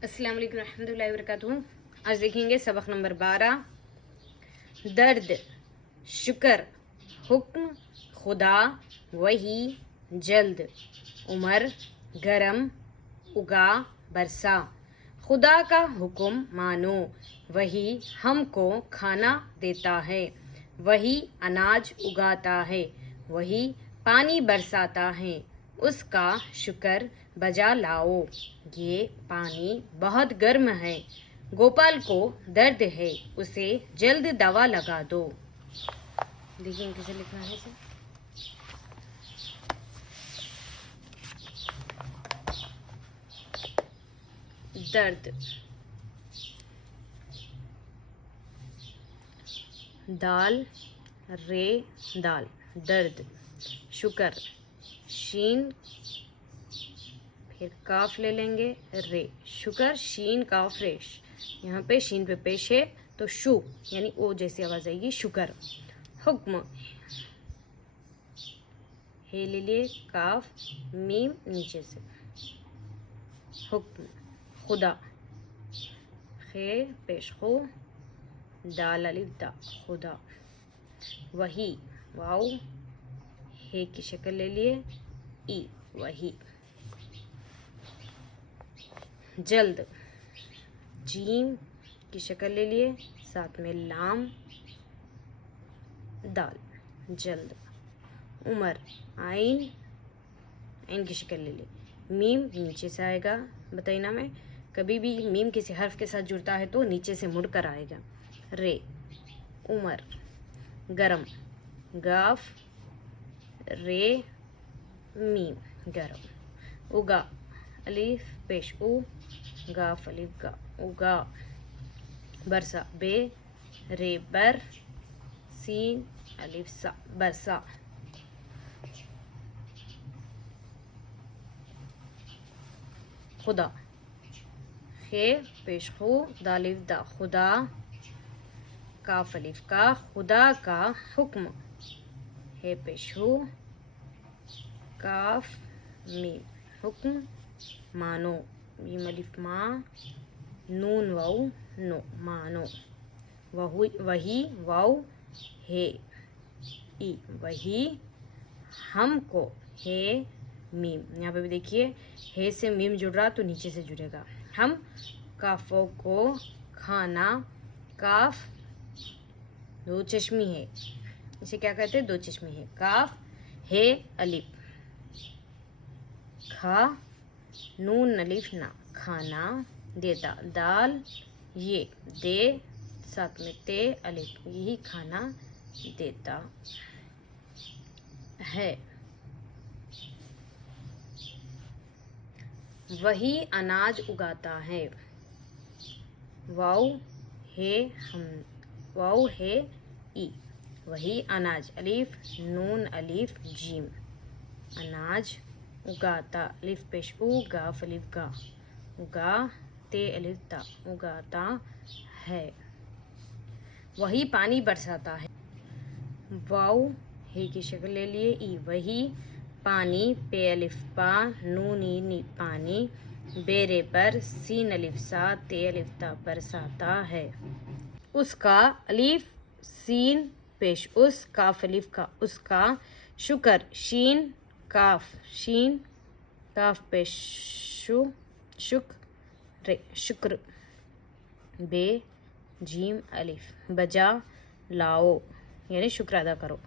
अस्सलाम वालेकुम रहमतुल्लाहि व बरकातुहू। आज देखेंगे सबक नंबर 12। दर्द, शुक्र, हुक्म, खुदा, वही, जल्द, उमर, गरम, उगा, बरसा। खुदा का हुक्म मानो, वही हमको खाना देता है, वही अनाज उगाता है, वही पानी बरसाता है, उसका शुक्र बजा लाओ। ये पानी बहुत गर्म है, गोपाल को दर्द है, उसे जल्द दवा लगा दो। देखिए कैसे लिखना है इसे। दर्द, दाल रे दाल, दर्द। शुक्र, शीन फिर काफ ले लेंगे, रे, शुक्र शीन काफ रेश। यहाँ पे शीन पे पेश है तो शु यानी ओ जैसी आवाज आएगी, शुक्र। हुक्म, हे ले लिए, काफ मीम नीचे से, हुक्म। खुदा, खे पेश खो, दाल अलिफ दा, खुदा। वही, वाओ हे की शक्ल ले लिए, ई, वही। जल्द, जीम की शक्ल ले लिए, साथ में लाम दाल, जल्द। उमर, आइन आइन की शक्ल ले लिए, मीम नीचे से आएगा। बताइए ना, में कभी भी मीम किसी हर्फ के साथ जुड़ता है तो नीचे से मुड़कर आएगा। रे, उमर। गरम, गाफ रे मीम, गरम। उगा, अलिफ पेश उ, गाफ अलिफ गा, उगा। बरसा, बे रे बर, सीन अलिफ सा, बरसा। खुदा, खे पेश खो, दालिफ दा, खुदा। काफ अलिफ का, खुदा का हुक्म, हे पेश हो, काफ मीम, हुक्म मानो, मीम अलिफ मा, नून वाउ नो, मानो। वही वाउ हे, ई, वही हमको, हे मीम। यहाँ पे भी देखिए हे से मीम जुड़ रहा तो नीचे से जुड़ेगा। हम काफों को खाना, काफ दो चश्मी है, इसे क्या कहते हैं, दो चश्मी है। काफ हे अलिफ, खा नून अलिफ ना, खाना देता। दाल ये, दे साथ में ते अलिफ, यही खाना देता है। वही अनाज उगाता है, वाओ है हम, वाओ है ई, वही अनाज। अलिफ नून अलिफ जीम, अनाज उगाता, अलिफ पेश उ, गाफ अलिफ गा, उगा ते अलिफ ता, उगाता है। वही पानी बरसाता है, वाओ हे की शक्ल ले लिए, ई, वही पानी, पे अलिफ पा, नून ई नी, पानी। बेरे पर, सीन अलिफ सा, ते अलिफ ता, बरसाता है। उसका, अलिफ सीन पेश उस, काफ अलिफ का, उसका। शुक्र, शीन काफ, शीन काफ पेश शु, शुक रे, शुक्र। बे जीम अलिफ, बजा लाओ यानी शुक्र अदा करो।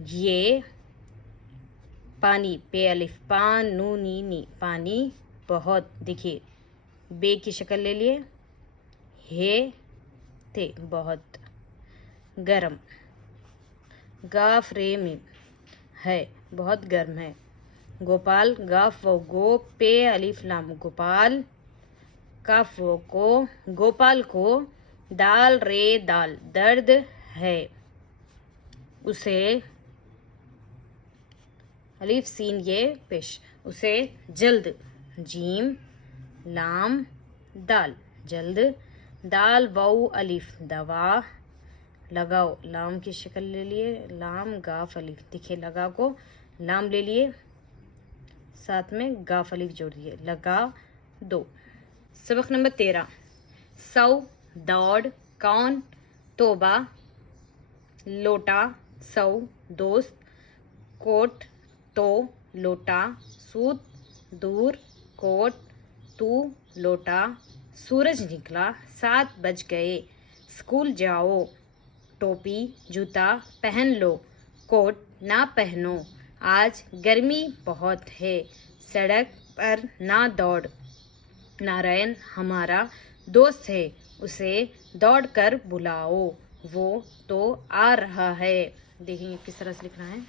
ये पानी, पे अलिफ पान, नू नी नी, पानी बहुत। देखिए बे की शक्ल ले लिए, हे थे, बहुत। गरम, गाफ रे में है, बहुत गर्म है। गोपाल, गाफ व गो, पे अलिफ लाम, गोपाल। काफ वो को, गोपाल को। दाल रे दाल, दर्द है, उसे। अलिफ सीन ये पेश, उसे जल्द। जीम लाम दाल, जल्द। दाल वाउ अलिफ, दवा लगाओ, लाम की शक्ल ले लिए, लाम गाफ अलिफ, दिखे लगा को, लाम ले लिए, साथ में गाफ अलिफ जोड़ दिए, लगा दो। सबक नंबर 13। सौ, दौड़, कौन, तोबा, लोटा, सौ, दोस्त, कोट, तो, लोटा, सूत, दूर, कोट, तू, लोटा, सूरज निकला, 7 बज गए, स्कूल जाओ, टोपी, जूता पहन लो, कोट ना पहनो, आज गर्मी बहुत है, सड़क पर ना दौड़, नारायण हमारा दोस्त है, उसे दौड़कर बुलाओ, वो तो आ रहा है। देखिए किस तरह से लिखना है।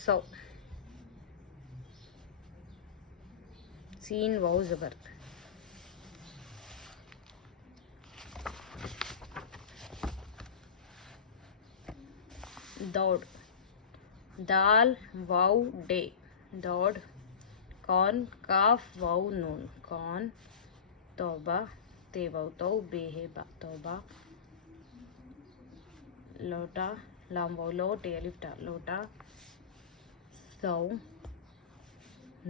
सौ, सीन वाओ जबर, दौड़, दाल वाओ डे, दौड़, कौन, काफ वाओ नून, कौन, तौबा, ते वाओ तो, बे बा तौबा, लोटा, लाम वाओ लो, टे अलिफ टा, लोटा, सौ,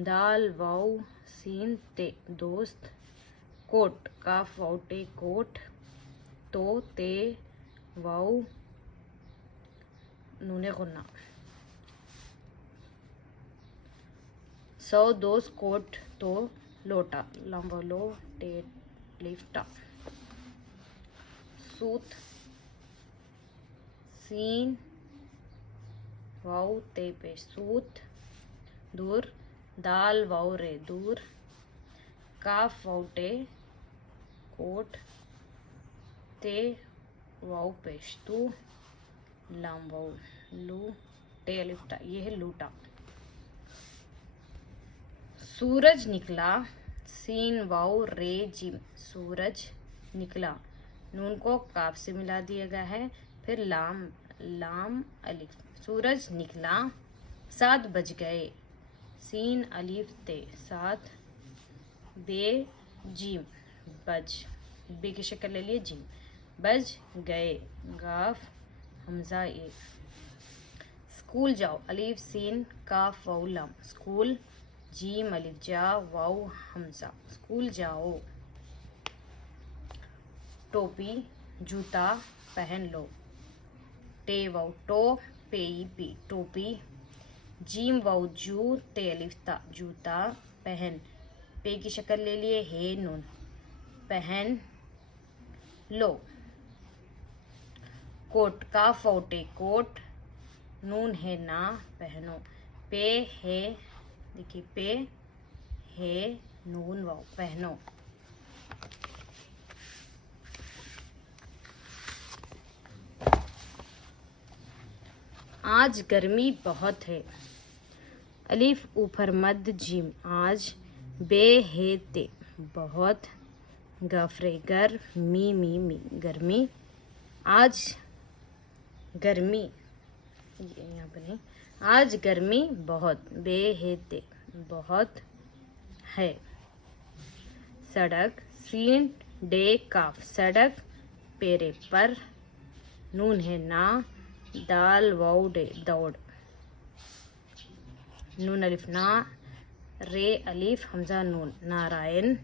दाल वाओ सीन ते, दोस्त, कोट, काफ वाओ टे, कोट, तो, ते वाओ नूने गुन्ना, सौ, दोस्त, कोट, तो, लोटा, लंबो लो, टे लिफ्टा, सूत, सीन वाओ ते पे, सूत, दूर, दाल वाओ रे, दूर, काफ वाओ टे, कोट, ते वाओ पेश, तू, लाम वाओ लू, टे लिफ्टा, ये है लूटा, सूरज निकला, सीन वाओ रे जिम, सूरज निकला, नून को काफ से मिला दिया गया है, फिर लाम, लाम अलिफ, सूरज निकला, 7 बज गए, सीन अलिफ ते, 7, बे जिम, बज, बे की शक्ल ले लिए जिम, बज गए, गाफ हमजा ए, स्कूल जाओ, अलिफ सीन काफ वाओ लाम, स्कूल, जीम अलिफ जा वाओ हमजा, स्कूल जाओ, टोपी, जूता पहन लो, टे वाओ टो, पे पी, टोपी, जीम वाओ जू, ते अलिफ ता, जूता, पहन, पे की शक्ल ले लिए हे नून, पहन लो, कोट, काफ वाओ टे, कोट, नून है ना, पहनो, पे है, देखिए पे है नून वाओ, पहनो, आज गर्मी बहुत है, अलिफ ऊपर मद जिम, आज, बे है ते, बहुत, गफरे गर, मी गर्मी, आज गर्मी, ये यहाँ पर नहीं, आज गर्मी बहुत, बे है ते, बहुत है, सड़क, सीन डे काफ, सड़क, पेरे पर, नून है ना, दाल वाओ डे, दौड़, नून अलिफ ना, रे अलिफ हमजा नून, नारायण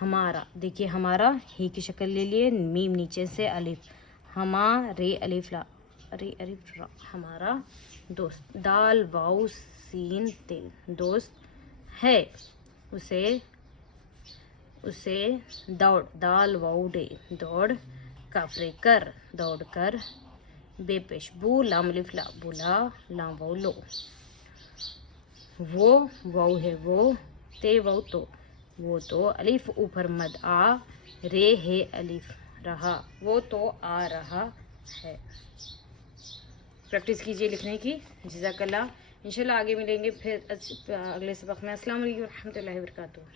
हमारा, देखिए हमारा ही की शक्ल ले लिए, मीम नीचे से अलिफ, रे अलिफ ला, रे अलिफ रा, हमारा दोस्त, दाल वाओ सीन ते, दोस्त है, उसे दौड़, दाल वाओ डे, दौड़, काफरे कर, दौड़ कर, बेपेश बू, लाम अलिफ ला, बुला, लाम वाओ लो, वो वाओ है वो, ते वाओ तो, वो तो, अलिफ ऊपर मद आ, रे है अलिफ रहा, वो तो आ रहा है। प्रैक्टिस कीजिए लिखने की। जज़ाकल्लाह। इंशाल्लाह आगे मिलेंगे फिर अगले सबक में। अस्सलाम वालेकुम रहमतुल्लाहि व बरकातुहू।